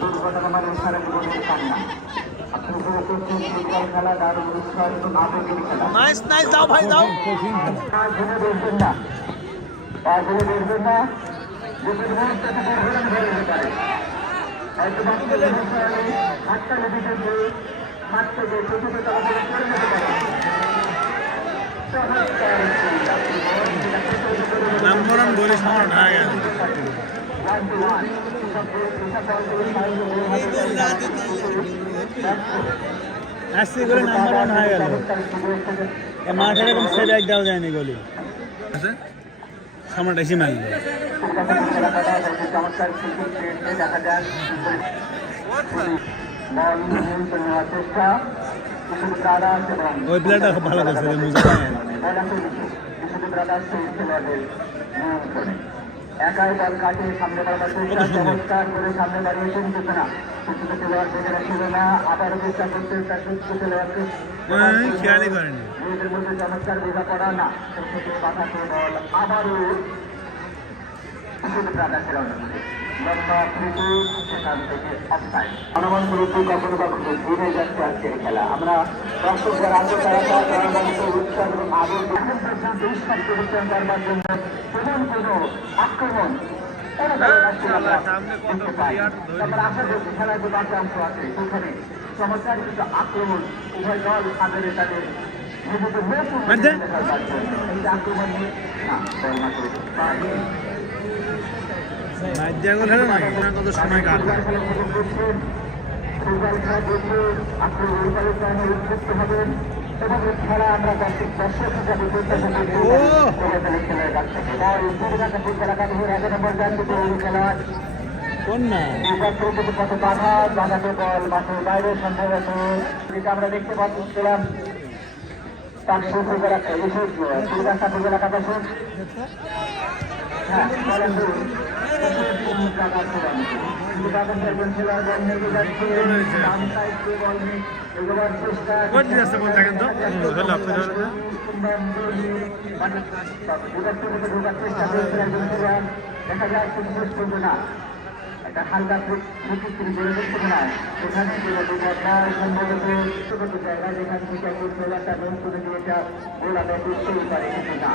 দুর্ঘটনা মানে সারা জীবনের কান্না। খেলা দারুণ উৎসাহ এবং আবেগের খেলা। যাও ভাই যাও। ঘুরে দেখবেন না, ঘুরে দেখবেন না, যদি মুহূর্তে দুর্ঘটনা ঘটে যেতে পারে। হয়তো হাতটা লেগে যেতে হাত থেকে ছোট ছোট করে যেতে পারে। নাম্বার ওয়ান গোলে সামনে ঢাকা আসছে করে নাম্বার ওয়ান হয়ে গেল। মাঠে এরকম সেট দেওয়া যায়নি গোলি সামনেটা এসে মারল। ওই প্লেয়ারটা খুব ভালো করছে একাই বল কাটিয়ে সামনে বাড়াবার চেষ্টা, চমৎকার করে সামনে বাড়িয়েছেন সূচনা। সূচনা খেলোয়াড় বেকার ছিল না, আবারও চেষ্টা করতে তার সুস্থ খেলোয়াড়কে খেয়ালই করেনি। নিজেদের মধ্যে চমৎকার বোঝাপড়া না, বাধা করে বল আবারও কখনো কখনো ঘুরে যাচ্ছে আজকের খেলা। আমরা দর্শকদের করবার জন্য কোন আক্রমণ আমরা আশা করছি খেলার যে বাকি অংশ আছে সেখানে চমৎকার কিছু আক্রমণ উভয় দল সাদরে তাদের আক্রমণ নিয়ে সময় কাটবে খেলা আমরা দর্শক হিসাবে খেলোয়াড় কত বাধা বাধাতে বল মাঠের বাইরে সম্ভবত যেটা আমরা দেখতে পাচ্ছিলাম তার সুযোগ রাখা হ্যাঁ দেখা যায় শেষ করবে না, একটা হালকা প্রতিক্রিয়া গড়ে তুলতে না। সেখানে সম্ভবত ছোট জায়গায় যেখান থেকে খেলাটা গোল করে দিয়ে এটা গোল আদায় করতেই পারে, কিন্তু না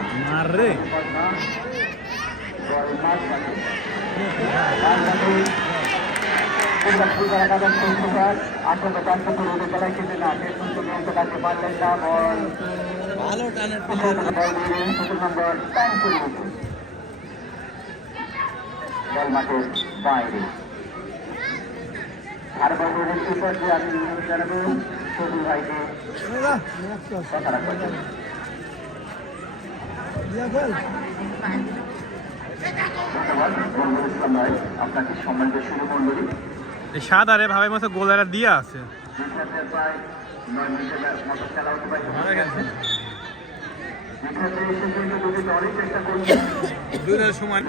মাঠের বাইরে আর যে আমি জানাবো সবুজ ভাইকে কথা রাখবেন। আপনাকে সম্মানিত শুরু মন্ডলী সাদা রে ভাবে মতো গোলারা দিয়ে আছে প্রায় 9 মিনিটের মতো খেলা অতিবাহিত হয়ে গেছে। দুটি দলই চেষ্টা করছে দুইটার সময়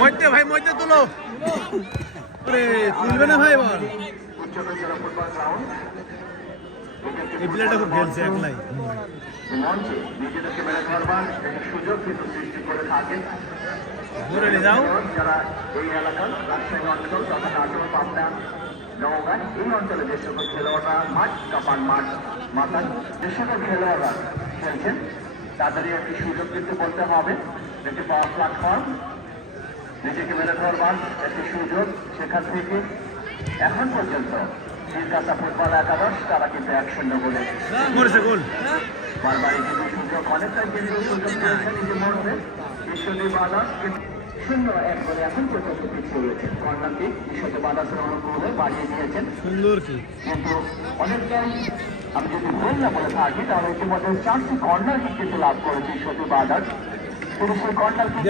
মধ্যে ভাই মধ্যে তুলো তুলবে না ভাই বল এই প্লেয়ারটা খুব খেলছে একলাই মঞ্চে নিজেদেরকে মেরে ধরবার সুযোগ কিন্তু সৃষ্টি করে থাকেন ধরে নিয়ে যাও যারা এই এলাকার রাজশাহী অঞ্চল তথা নাটোর পাবনা নওগাঁ এই অঞ্চলে যে সকল খেলোয়াড়রা মাঠ কাপান মাঠ মাথায় যে সকল খেলোয়াড়রা খেলছেন তাদেরই একটি সুযোগ কিন্তু বলতে হবে, একটি পাওয়ার প্ল্যাটফর্ম নিজেকে মেরে ধরবার একটি সুযোগ। সেখান থেকে এখন পর্যন্ত নীলকাতা ফুটবল একাদশ তারা কিন্তু 1-0 বলে বারবারই কিন্তু সুযোগ অনেকটাই কিন্তু সুযোগ পেয়েছেন ইতিমধ্যে বিশ্বদীপ আদাস 0-1 বলে এখন পর্যন্ত পিছিয়ে রয়েছে। কর্নারটি বিশ্বদীপ আদাসের অনুকূলে বাড়িয়ে দিয়েছেন সুন্দর কি কিন্তু অনেকটাই আমি যদি ভুল না বলে থাকি তাহলে ইতিমধ্যে 4টি কর্নার কিন্তু লাভ করেছে বিশ্বদীপ আদাস। কিন্তু সেই কর্নারকে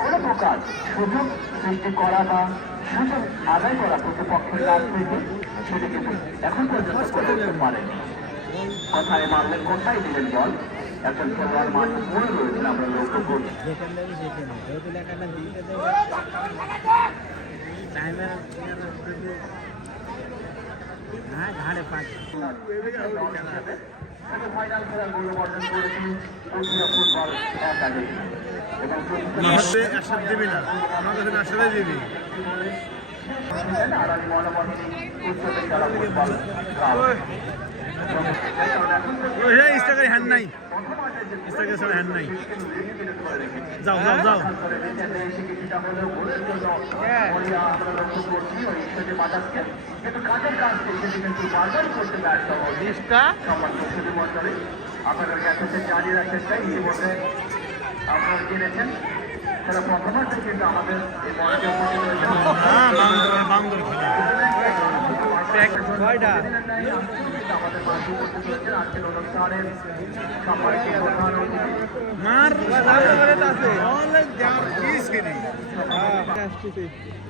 কোনো প্রকার সুযোগ সৃষ্টি করা বা সুযোগ আদায় করা প্রতিপক্ষের কাছ থেকে সেটা কিন্তু এখন পর্যন্ত করতে পারেনি। কোথায় মারলেন কোথায় দিলেন বল একজন খেলোয়াড় মাঠে পড়ে রয়েছেন আমরা লক্ষ্য করছি। সেমিফাইনাল খেলার গৌরব অর্জন করেছেন ফুটবল একাডেমি। একসাথে দিবি না, আমার কাছে একসাথে দিবি। আর আমি মনোমন উচ্চতে যারা ফুটবল ইনস্টাগ্রামে হ্যান্ড নাই, ইনস্টাগ্রামে হ্যান্ড নাই। যাও যাও যাও। কিন্তু কাজের কাজ সেটি কিন্তু বারবার করতে ব্যর্থ হচ্ছে। আপনাদের কাছে জানিয়ে রাখতে চাই, ইতিমধ্যে আপনারা জেনেছেন তারা প্রথমার্ধে কিন্তু আমাদের এই মনোযোগ আমাদের মাঝে করতে চলেছেন আজকের অনুষ্ঠানের সম্মানিত প্রধান অতিথি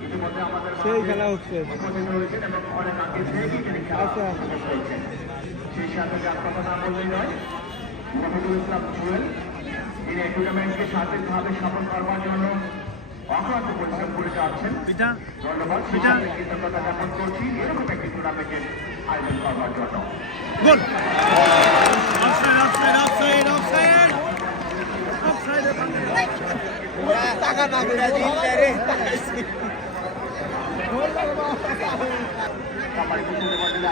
ইতিমধ্যে আমাদের সেই খেলা হচ্ছে রয়েছেন এবং অনেক আগে থেকেই তিনি খেলা চলছেন। সেই সাথে যার কথা না বললেই নয়, রফিকুল ইসলাম জুয়েল, তিনি এই টুর্নামেন্টকে সার্বিকভাবে সফল করবার জন্য অক্লান্ত পরিশ্রম করে যাচ্ছেন। ধন্যবাদ, কৃতজ্ঞতা জ্ঞাপন করছি এরকম একটি টুর্নামেন্টের আয়োজন করবার জন্য। Goal! Offside, offside, offside, offside! অফসাইডে বাংলা। টাকা না করে দিন রে।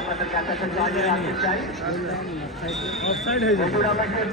আপনাদের কাছে জানিয়ে রাখতে চাই, অফসাইড হয়ে যায়। টুর্নামেন্টের